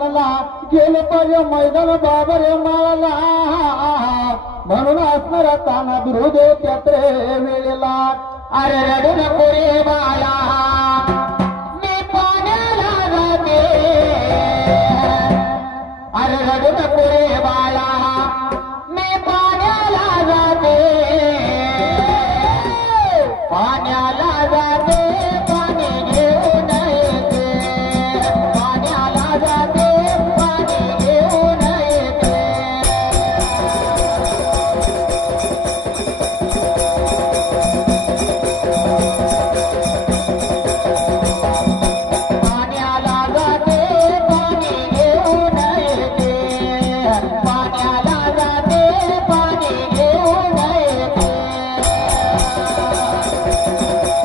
गेलं पाहिजे मैदान बाबा रे माळाला. म्हणून असणार ताना विरोध त्यात रे वेळेला. अरे रडू नको रे बाला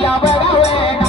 Now where I went.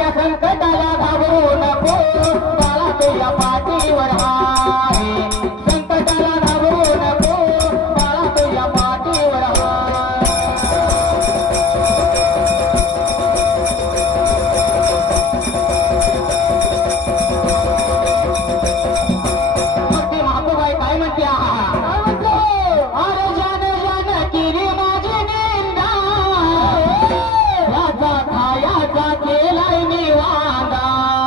आखन कटाला था ना